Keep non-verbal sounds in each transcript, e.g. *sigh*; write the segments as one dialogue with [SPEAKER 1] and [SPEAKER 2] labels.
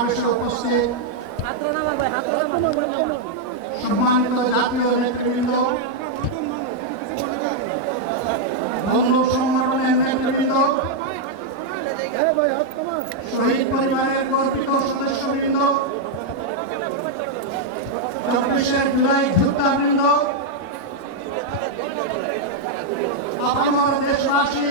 [SPEAKER 1] সমাবেশে উপস্থিত সম্মানিত জাতীয় নেতৃবৃন্দ, বন্ধু সংগঠনের নেতৃবৃন্দ, শহীদ পরিবারের গর্বিত সদস্যবৃন্দ, চব্বিশের জুলাই যোদ্ধাবৃন্দ আমার দেশবাসী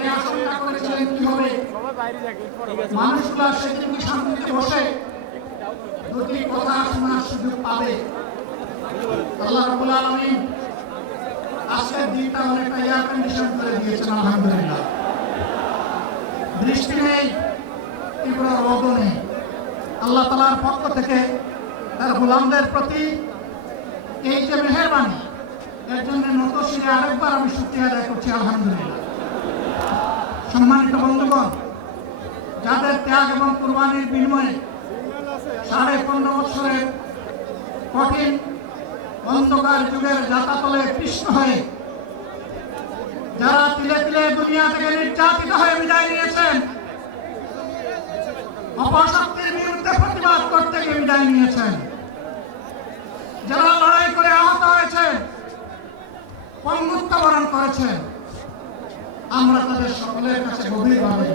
[SPEAKER 1] অনেকে আশঙ্কা করেছিলেন কি হবে মানুষগুলা সেদিন শান্তিতে বসে দুটি কথা শোনার সুযোগ পাবে? আল্লাহ রবুল আলমিন আজকের দিনটা অনেকটা এয়ার কন্ডিশন করে দিয়েছেন, আলহামদুলিল্লাহ। বৃষ্টি নেই তীব্র রোদ নেই। আল্লাহ তালার পক্ষ থেকে তার গোলামদের প্রতি এই যে মেহরবানি, এর জন্য নত শিরে আরেকবার আমি শুক্রিয়া আদায় করছি, আলহামদুলিল্লাহ। সম্মানিত বন্ধুগণ, যাদের ত্যাগ এবং কুরবানির বিনিময়ে সাড়ে পনেরো বছরের কঠিন অন্ধকার যুগের যাতাতলে কৃষ্ণ হয়ে যারা তিলে তিলে দুনিয়া থেকে নির্যাতিত হয়ে বিদায় নিয়েছেন অপশক্তির বিরুদ্ধে প্রতিবাদ করতে গিয়ে বিদায় নিয়েছেন। যারা লড়াই করে আহত হয়েছে পঙ্গুত্ব বরণ করেছেন। আমরা তাদের সকলের কাছে গভীরভাবে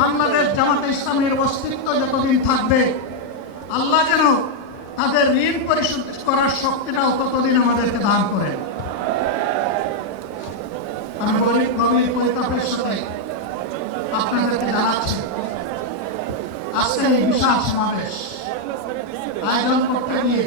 [SPEAKER 1] বাংলাদেশ জামাতে ইসলামের অস্তিত্ব যতদিন থাকবে, আল্লাহ যেন তাদের ঋণ পরিশোধ করার শক্তিটাও ততদিন আমাদেরকে দান করেন। আমি গরিব গভীর পরিতাপের আপনাদেরকে এই বিশাল সমাবেশ আয়োজন করতে গিয়ে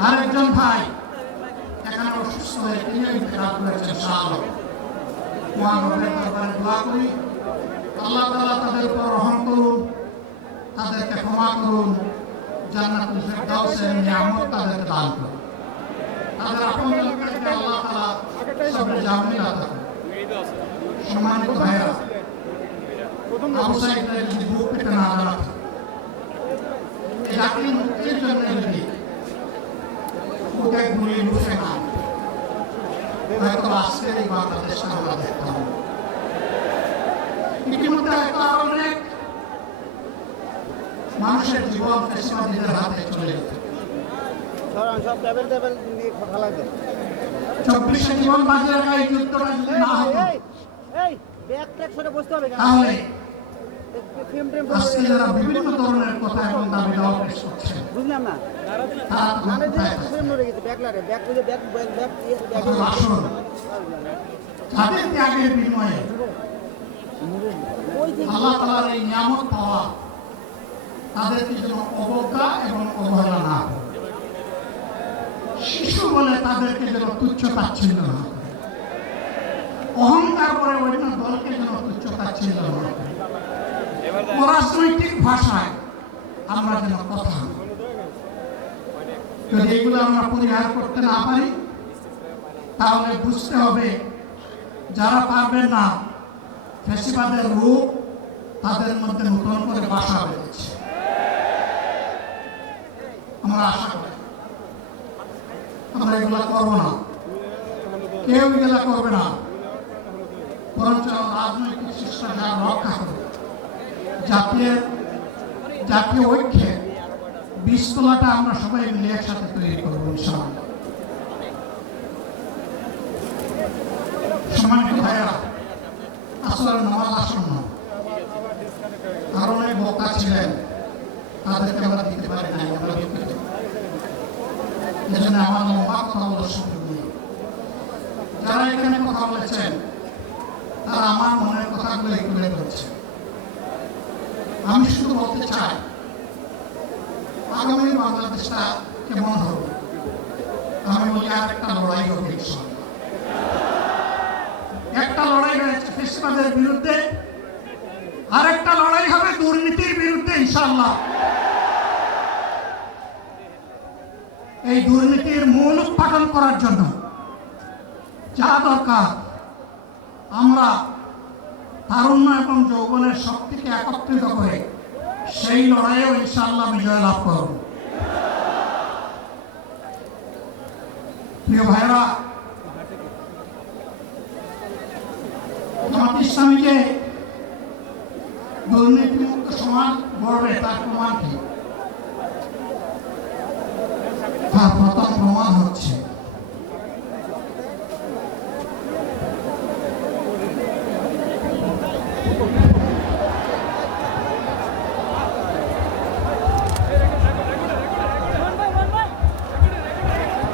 [SPEAKER 1] নিয়েছেন আরেকজন ভাই, এখানে অসুস্থ হয়ে তিনি ইন্তেকাল করেছেন শাহ মহান রবের দরবারে দোয়া করি। আল্লাহ তাআলা তাদের উপর রহম করুন, তাদেরকে ক্ষমা করুন, জান্নাতুল ফেরদাউসের নিয়ামত তাদেরকে দান জাতির মুক্তির জন্য যদি গুলি বসে না হয়তো আজকের এই বাংলাদেশটা আমরা দেখতাম না। ইতিমধ্যে হয়তো আরও অনেক মানুষের জীবন পেশাবাদীদের হাতে চলে
[SPEAKER 2] যায়
[SPEAKER 1] চব্বিশে জীবন বাজি রাখা এই যুদ্ধটা যদি না হতো তাহলে আজকে যারা বিভিন্ন ধরনের কথা এবং দাবি দাওয়া পেশ করছে।
[SPEAKER 2] বুঝলাম না।
[SPEAKER 1] যাদের ত্যাগের বিনিময়ে আল্লাহ তালার এই নিয়ামত পাওয়া তাদেরকে যেন অবজ্ঞা এবং অবহেলা শিশু বলে তাদেরকে যেন তুচ্ছ তাচ্ছিল্য না অহংকার করে অন্য দলকে যেন তুচ্ছ তাচ্ছিল্য না করে। অরাজনৈতিক ভাষায় আমরা যেন কথা যদি এগুলো আমরা পরিহার করতে না পারি, তাহলে বুঝতে হবে যারা পারবেন না, ফেসিবাদের রূপ তাদের মধ্যে নতুন করে বাসা বেঁধেছে আমরা আশা করি। আমরা এগুলা করব না। কেউ এগুলা করবে না। বরঞ্চ রাজনৈতিক শিষ্টাচার রক্ষা করবে। জাতীয় জাতীয় ঐক্যের বীজতলাটা আমরা সবাই মিলে একসাথে তৈরি করব ইনশাআল্লাহ। সম্মানিত ভাইয়েরা আসলে নামাজ আসন্ন। আরও অনেক বক্তা ছিলেন, তাদেরকে আমরা দিতে পারি নাই, আমরা এজন্য আমার মহা কথা বলার সুযোগ নেই যারা এখানে কথা বলেছেন, তারা আমার মনের কথাগুলো তুলে ধরছেন আমি শুধু বলতে চাই, আগামী বাংলাদেশটা কেমন হবে? আমি বলি আর একটা লড়াই হবে একটা লড়াই রয়েছে ফেসিবাদের বিরুদ্ধে আর একটা লড়াই হবে দুর্নীতির বিরুদ্ধে ইনশাল্লাহ এই দুর্নীতির মূল উৎপাদন করার জন্য যা দরকার, আমরা তারুণ্য এবং যৌবনের শক্তিকে একত্রিত করে সেই লড়াইয়েও ইনশাআল্লাহ বিজয় লাভ করব। প্রিয় ভাইরা জামাত ইসলামী যে দুর্নীতিমুক্ত সমাজ গড়বে তার প্রমাণ কি? তার প্রথম প্রমাণ হচ্ছে Thank *laughs* you.